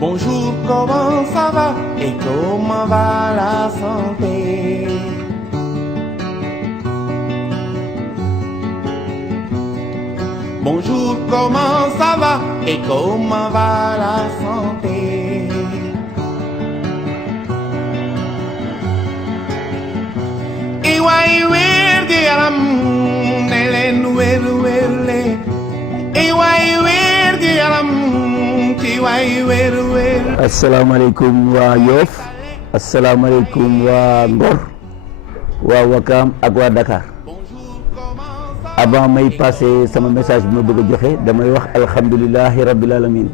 Bonjour, comment ça va et comment va la santé? Bonjour, comment ça va et comment va la santé? Iwai werdi aram nelen werwele. Iwai werdi aram tiwai werwele. Assalamualaikum wa Yoff, assalamualaikum wa Ngor, wa Wakam ak wa Dakar. Avant may passer sama message bi ma bëgg a joxe damay wax alhamdulillahi rabbil alamin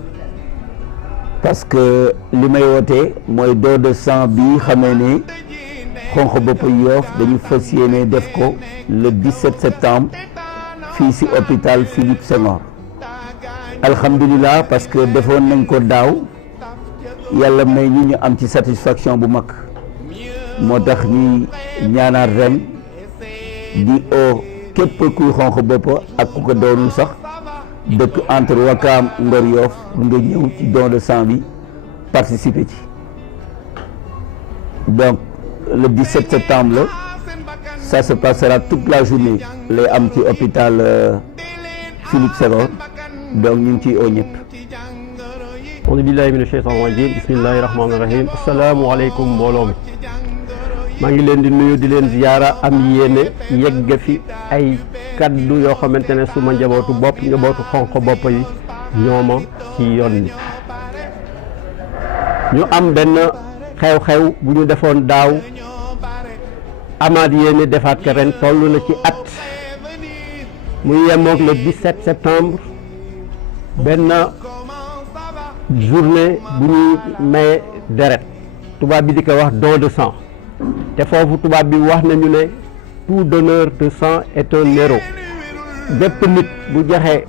parce que li may wootee mooy don de sang bi xamee ne xonq bopp Yoff dañu fas yéene def ko le 17 septembre fii si hôpital Philippe Senghor. Alhamdulillah parce que defoon nañ ko daaw yàlla may ñu am ci satisfaction bu mag moo tax ñuy ñaanaat ren di o képp kuy xonq bopp ak ku ko doonul sax dëkk entre Wakam Ngor Yoff nga ñëw ci don de sang bi participer ci. Donc le 17 septembre ça se passera toute la journée lay am ci hôpital Philippe Senghor, donc ñu ngi ciy oo ñëpp. auzu billaahi mina sheytaani rajiim bismillaahi rahmaani rahiim assalaamu aleykum mbooloo mi maa ngi leen di nuyu di leen ziyaara am yéene yegg fi ay kaddu yoo xamante ne suma njabootu bopp njabootu xonq bopp yi ñooma ci yoon ni ñu am benn xew-xew bu ñu defoon daaw amaat yéene defaat ko ren toll na ci at muy yemoog le 17 septembre benn journée bu ñuy maye deret tubaab bi di ko wax don de sang te foofu tubaab bi wax nañu ne tout donneur de sang est un héros bépp nit bu joxe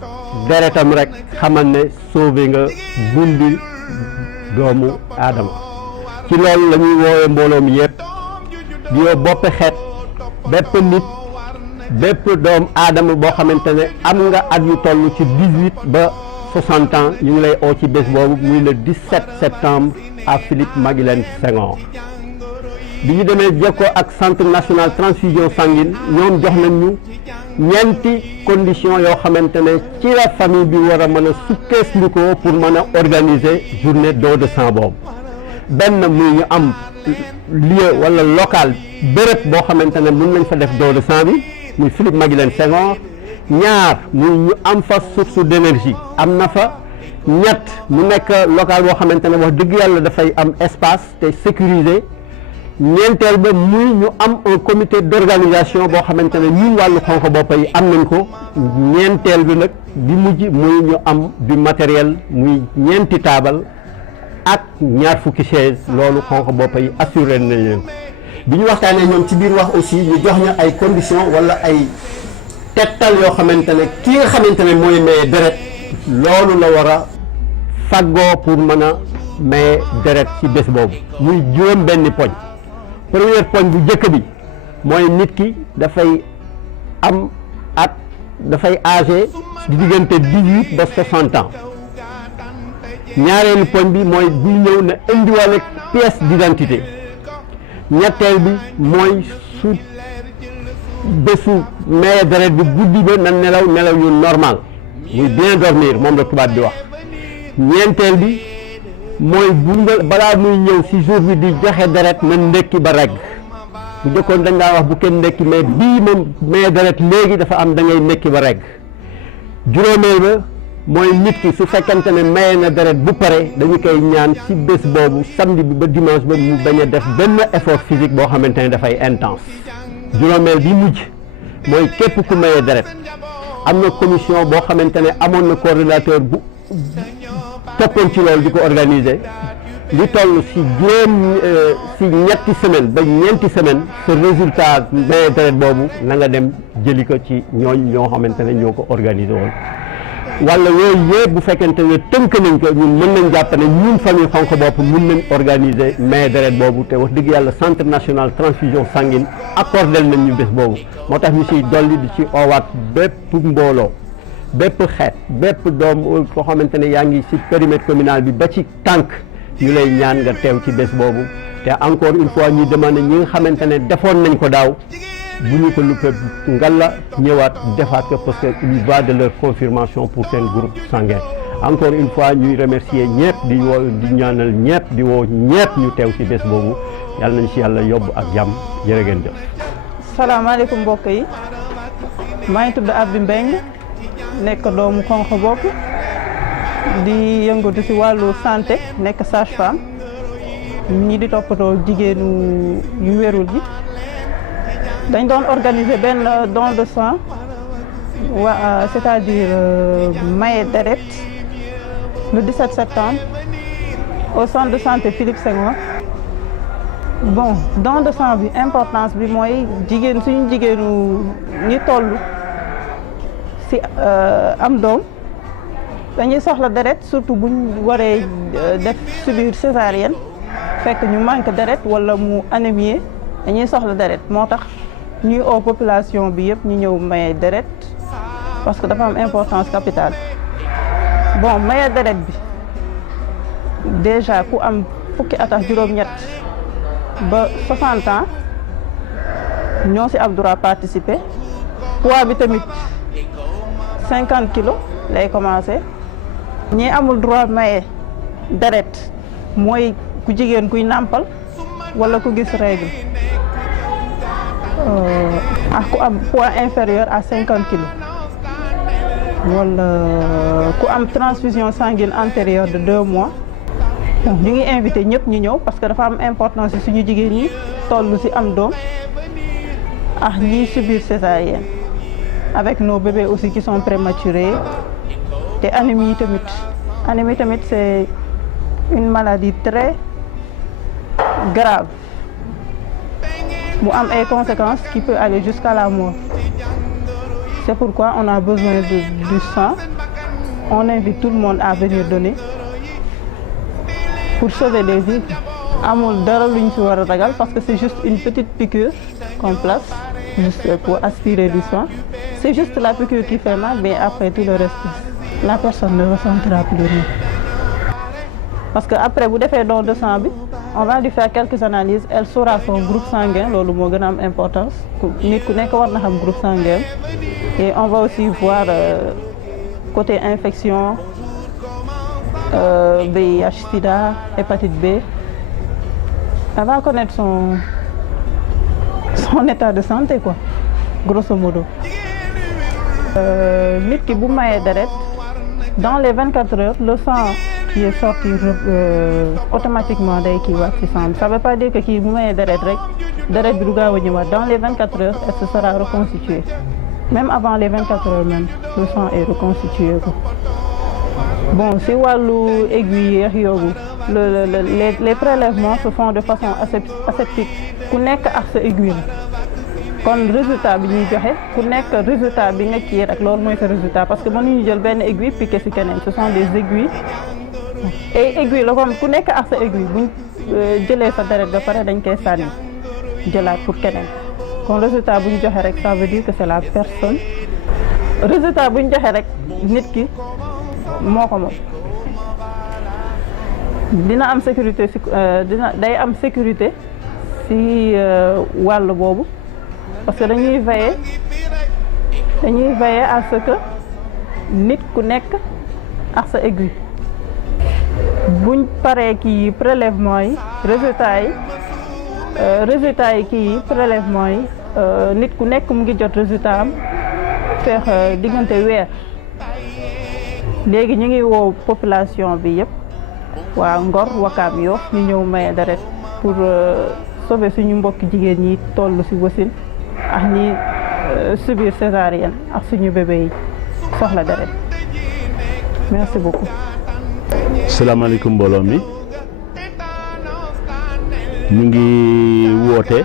deretam rek xamal ne sauvé nga dundi doomu aadama ci loolu la ñuy woowee mbooloo mi yëpp di yoo boppe xeet bépp nit bépp doomu aadama boo xamante ne am nga at yu toll ci 18 ba 60 ans ñu ngi lay oo ci bés boobu muy le 17 septembre à Philippe Maguilène Senghor. bi ñu demee jokkoo ak centre national transfusion sanguine ñoom jox nañ ñu ñeenti conditions yoo xamante ne ci la famille bi war a mën a sukkandikoo pour mën a organiser journée don de sang boobu. benn muy ñu am lieu wala local béréb boo xamante ne mën nañ fa def don de sang bi muy Philippe Maguilène Senghor. ñaar muy ñu am fa source d'énergie am na fa. ñett mu nekk local boo xamante ne wax dëgg yàlla dafay am espace te sécurisé. ñeenteel ba muy ñu am un comité d'organisation boo xamante ne ñun wàllu xonq bopp yi am nañ ko. ñeenteel bi nag bi mujj muy ñu am du matériel muy ñeenti taabal ak ñaar fukki chaise loolu xonq bopp yi assuré nañ leen. bi ñu waxtaanee ñoom ci biir wax aussi ñu jox ñu ay conditions wala ay tettal yoo xamante ne ki nga xamante ne mooy maye deret loolu la war a faggoo pour mën a maye deret ci bés boobu muy juróom benni poñ. première poñ bu njëkk bi mooy nit ki dafay am at dafay âgé di diggante 18 ba 60 ans ñaareelu poñ bi mooy buy ñëw na indiwale pièce d'identité ñetteel bi mooy su bésu maye deret bi guddi ba na nelaw yu normal muy bien dormir moom la tubaab bi wax ñeenteel bi mooy bu nga balaa muy ñëw ci jour bi di joxe deret na ndekki ba regg bu njëkkoon dañ daa wax bu kenn ndekki mais bii moom maye deret léegi dafa am da ngay ndekki ba regg juróomeel ba mooy nit ki su fekkante ne maye na deret bu pare dañu koy ñaan ci bés boobu samedi bi ba dimanche ba mu bañ a def benn effort physique boo xamante ne dafay intense juróomeel bi mujj mooy képp ku maye deret am na commission boo xamante ne amoon na coordinateur bu toppoon ci loolu di ko organiser li toll ci ci ñetti semaine ba ñeenti semaine ce résultat maye deret boobu na nga dem jëli ko ci ñoo xamante ne ñoo ko organiser woon wala yooyu yëpp bu fekkente ne tënk nañ ko ñun mën nañ jàpp ne ñun famille xonq bopp mën nañ organiser maye deret boobu te wax dëgg yàlla centre national transfusion sanguine accordé nañ ñu bés boobu moo tax ñu ciy dolli di ci oowaat bépp mbooloo bépp xeet bépp doom koo xamante ne yaa ngi ci périmètre communal bi ba ci tànk ñu lay ñaan nga teew ci bés boobu te encore une fois ñuy demandé ñi nga xamante ne defoon nañ ko daaw bu ñu ko luppee ngalla ñëwaat defaat ko parce que il va de leur confirmation pour seen groupe sanguin encore une fois ñuy remercier ñëpp di ñaanal ñëpp di woo ñëpp ñu teew ci bés boobu yàlla nañ ci yàlla yóbbu ak jàmm jërë ngeen jëf. salaamaaleykum mbokk yi maa ngi tudd Abdi Mbeng nekk doomu Xonq Bopp di yëngatu ci wàllu santé nekk sage-femme ñi di toppatoo jigéenu yu wérul gi dañ doon organiser benn don de sang c'est-à-dire maye deret le 17 septembre au centre de santé Philippe Senghor. Bon don de sang bi importance bi mooy jigéen suñu jigéenu ñi toll ci am doom dañuy soxla deret surtout buñ waree def subir césarienne fekk ñu manque deret wala mu anémie dañuy soxla deret moo tax ñuy oo population bi yëpp ñu ñëw maye deret parce que dafa am importance capitale. Bon maye deret bi déjà ku am fukki at ak juróom-ñett ba 60 ans ñoo ci am droit participer poids bi tamit 50 kilos lay commencer. ñi amul droit maye deret mooy ku jigéen kuy nàmpal wala ku gis règle ak ku am poids inférieur à 50 kilos wala ku am transfusion sanguine antérieure de 2 mois. Donc ñu ngi invité ñëpp ñu ñëw parce que dafa am importance ci suñu jigéen ñi toll ci am doom ak ñiy subir césarienne avec nos bébés aussi qui sont prématurés te anémie tamit c'est une maladie très grave mu am ay conséquences qui peut aller jusqu'à la mort. C'est pourquoi on a besoin du sang. On invite tout le monde à venir donner pour sauver des vies. Amul dara luñ ci war a ragal parce que c'est juste une petite piqûre qu'on place juste pour aspirer du sang. C'est juste la piqûre qui fait mal, mais après tout le reste, la personne ne ressentira plus rien. Parce que après bu defee don de sang bi, on va lui faire quelques analyses, elle saura son groupe sanguin, loolu moo gën a am importance. Nit ku nekk war na xam groupe sanguin. Et on va aussi voir côté infection, VIH, SIDA, hépatite B. Elle va connaître son état de santé quoi, grosso modo. Nit ki bu mayee deret dans les 24 heures le sang qui est sorti automatiquement day kii waat ci sang bi. Ça veut pas dire que kii bu mayee deret rek deret bi du gaaw a ñëwaat. Dans les 24 heures elle se sera reconstituée. Même avant les 24 heures même le sang est reconstitué quoi. Bon si wàllu aiguille yeex yoogu les prélèvements se font de façon aseptique ku nekk ak sa aiguille kon résultat bi ñuy joxe ku nekk résultat bi nga kii rek loolu mooy sa résultat parce que mënuñu jël benn aiguille piqué ci keneen ce sont des aiguilles et aiguille la comme ku nekk ak sa aiguille buñ jëlee sa deret ba pare dañ koy sànni jëlaat pour keneen kon résultat bu ñu joxe rek ça veut dire que c'est la personne résultat bu ñu joxe rek nit ki moo ko moom dina am sécurité ci day am sécurité ci wàll boobu parce que dañuy veiller à ce que nit ku nekk ak sa aiguille buñ paree kii prélèvement yi résultat yi kii prélèvement yi nit ku nekk mu ngi jot résultat am feex diggante weer léegi ñu ngi woo population bi yëpp waa Ngor Wakaam Yoff ñu ñëw maye deret pour sauver suñu mbokki jigéen ñi toll ci wasin ak ñi subir césarienne ak suñu bébé yi soxla deret merci beaucoup. salaamaaleykum mbooloo mi ñu ngi woote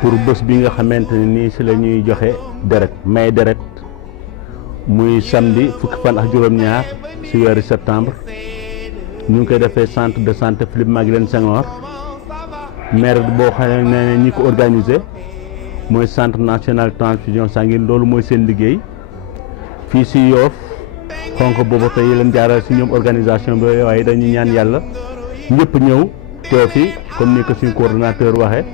pour bés bi nga xamante ne nii ci la ñuy joxe deret may deret muy samedi fukki fan ak juróom-ñaar ci weeru septembre ñu ngi koy defee centre de santé Philippe Maguilène Senghor maire boo xam ne ñi ko organisé mooy centre national transfusion sanguine loolu mooy seen liggéey fii si Yoff xonq boobu tey leen jaaral si ñoom organisation bi waaye dañuy ñaan yàlla ñëpp ñëw teew fi comme ni ko suñu coordonnateur waxee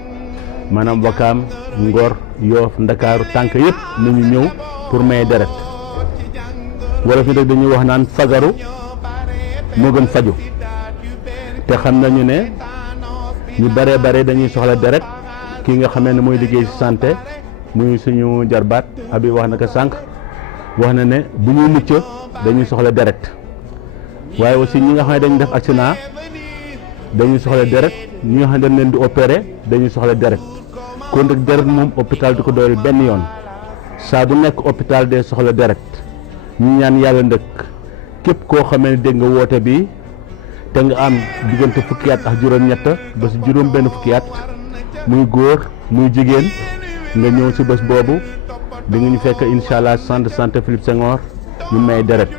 maanaam Wakaam Ngor Yoff Ndakaaru tànk yëpp nañu ñëw pour may deret wala fi rek dañuy wax naan fagaru moo gën faju te xam nañu ne ñu bare dañuy soxla deret kii nga xamee ne mooy liggéey ci santé muy suñu jarbaat abi wax na ko sànq wax na ne bu ñuy mucc dañuy soxla deret waaye aussi ñi nga xam ne dañu def accident dañuy soxla deret ñi nga xam ne dañ leen di opérer dañuy soxla deret kon rek deret moom hôpital di ko doyal benn yoon saa bu nekk hôpital day soxla deret ñu ñaan yàlla ndëkk képp koo xamee ne dégg nga woote bi te nga am diggante fukki at ak juróom-ñett ba si juróom benn fukki at muy góor muy jigéen nga ñëw si bés boobu di nga ñu fekk incha allah centre de santé Philippe Senghor ñu may deret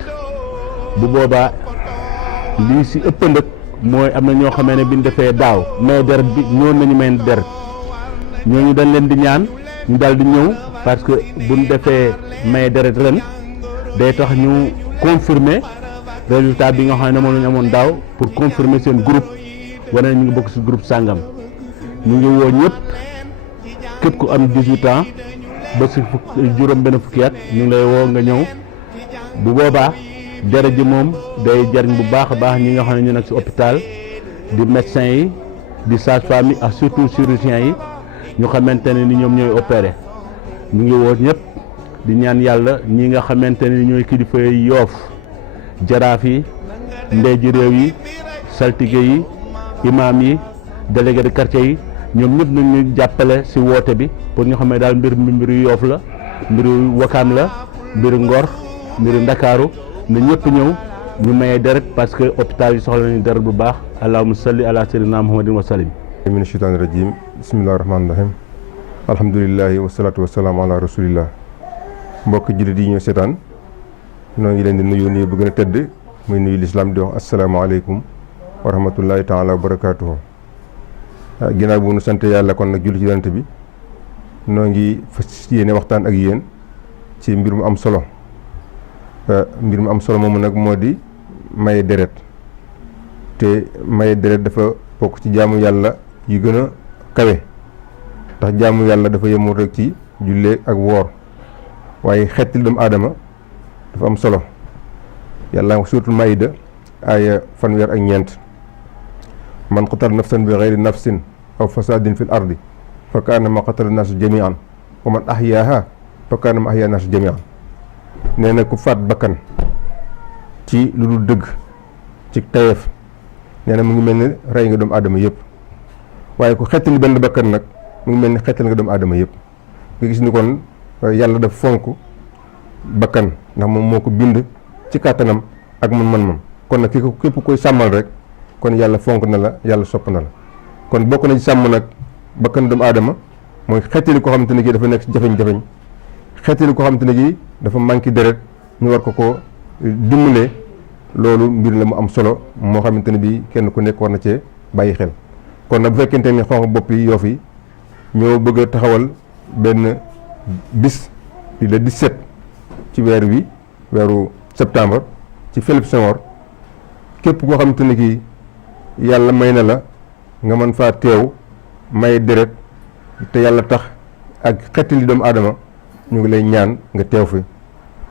bu boobaa lii si ëpp ndëkk mooy am na ñoo xamee ne bi ñu defee daaw may deret bi ñëwoon nañu may deret ñooñu dañ leen di ñaan ñu daal di ñëw parce que bu ñu defee may deret ren day tax ñu confirmer résultat bi nga xam ne moom la ñu amoon daaw pour confirmer seen groupe wane ñu ngi bokk si groupe sàngam ñu ngi woo ñëpp képp ku am 18 ans ba si juróom benn fukki at ñu ngi lay woo nga ñëw bu boobaa deret ji moom day jariñ bu baax a baax ñi nga xam ne ñu nekk si hôpital di médecins yi di sage-femme yi ak surtout chirurgiens yi ñu xamante ne ni ñoom ñooy opéré ñu ngi woo ñëpp di ñaan yàlla ñi nga xamante ne ni ñooy kilifa yi Yoff jaraaf yi ndey ji réew yi saltige yi imaam yi délégué de quartier yi ñoom ñëpp nañu jàppale si woote bi pour ñu xam ne daal mbiru Yoff la mbiru Wakaam la mbiru Ngor mbiru Ndakaaru na ñëpp ñëw ñu mayee deret parce que hôpital yi soxla nañu deret bu baax allahumma salli ala sayyidina muhammadin wa sallim mina shaytaani rajim bismillahi rahmaani rahim alhamdulillahi wasalaatu wasalaamu ala rasulillah mbokk jullit yi ñoo seetaan noo ngi leen di nuyu bu gën a tëdd muy nuyu lislaam di wax asalaamaaleykum wa rahmatullahi taala wa barakaatuhu ginnaaw bu nu sant yàlla kon nag julli ci yonent bi noo ngi fas yéene waxtaan ak yéen ci mbir mu am solo moomu nag moo di maye deret te maye deret dafa bokk ci jaamu yàlla yu gën a kawe ndax jaamu yàlla dafa yemul rek ci jullee ak woor waaye xettali doomu aadama dafa am solo yàlla nga suuratul Maïda aaya fanweer ak ñeent man qatala nafsan bi ghayri nafsin aw fasadin fil ardi fa kaannama qatala naasu jamian wa man ahyaaha fa kaannama ahyaa naasu jamian nee na ku faat bakkan ci lu dul dëgg ci tayeef nee na mu ngi mel ni rey nga doomu aadama yëpp waaye ku xettali benn bakkan nag mu ngi mel ni xettal nga doomu aadama yëpp nga gis ni kon yàlla dafa fonk bakkan ndax moom moo ko bind ci kàttanam ak man kon nag képp koy sàmmal rek kon yàlla fonk na la yàlla sopp na la kon bokk na ci sàmm nag bakkan doomu aadama mooy xettali koo xamante ne kii dafa nekk ci jafeñ-jafeñ xettali koo xamante ne kii dafa manqué deret ñu war ko dimbalee loolu mbir la mu am solo moo xamante ne bii kenn ku nekk war na cee bàyyi xel kon nag bu fekkente ni xonq bopp yi Yoff yi ñoo bëgg a taxawal benn bis di le 17 ci weeru septembre ci Philippe Senghor képp koo xamante ne kii yàlla may na la nga mën faa teew may deret te yàlla tax ak xettali doomu aadama ñu ngi lay ñaan nga teew fi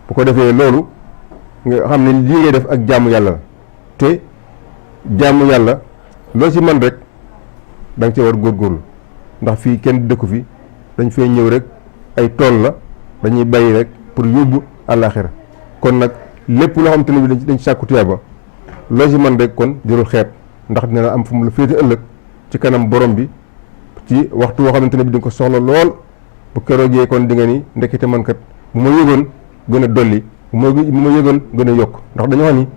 bu ko defee loolu nga xam ne lii ngay def ak jaamu yàlla la te jaamu yàlla loo ci man rek da nga ci war góorgóorlu ndax fii kenn dëkku fi dañ fee ñëw rek ay tool la dañuy bàyyi rek pour yóbbu àllaaxira kon nag lépp loo xamante ne bi dañ sàkku tuyaaba loo ci man rek kon jërul xeeb ndax dina la am fu mu la féete ëllëg ci kanam borom bi ci waxtu woo xamante ne bi di nga ko soxla lool bu keroogee kon di nga ni ndekete man kat bu ma yëgoon gën a dolli bu ma yëgoon gën a yokk ndax dañoo xam ni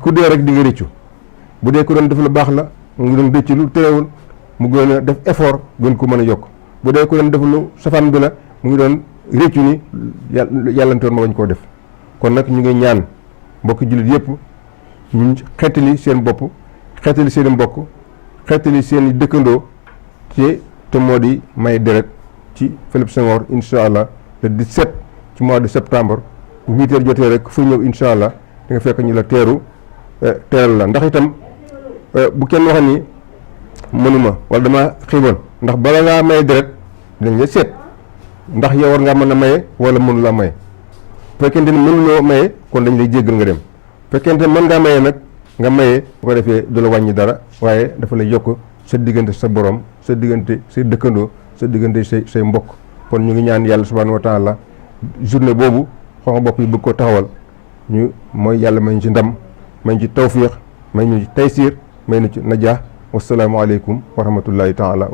ku dee rek di nga rëccu bu dee ku doon def lu baax la mu ngi doon rëccu lu terewul mu gën a def effort gën ko mën a yokk bu dee ku doon def lu safaan bi la mu ngi doon rëccu ni yàllante woon ma bañ koo def kon nag ñu ngi ñaan mbokki jullit yëpp ñu xettali seen bopp xettali seen i mbokk xettali seen i dëkkandoo te moo di may deret ci Philippe Senghor incha allah le 17 ci mois de septembre bu 8 heures jotee rek fu ñëw incha allah da nga fekk ñu la teeral la ndax itam bu kenn wax ni mënuma wala dama xiiboon ndax bala ngaa maye deret dinañ la seet ndax yow war ngaa mën a maye wala mënu la maye fekkente ni mënuloo maye kon dañ lay jéggal nga dem fekkente mën ngaa maye nag nga maye bu ko defee du la wàññi dara waaye dafa lay yokk sa diggante sa borom sa diggante say dëkkandoo sa diggante say mbokk kon ñu ngi ñaan yàlla subhanahu wa taala journée boobu xonq bopp yi bëgg ko taxawal mooy yàlla may ñu ci ndam may ñu ci tawfiix may ñu ci taysiir may ñu ci najaax wassalaamu aleykum wa rahmatullahi taala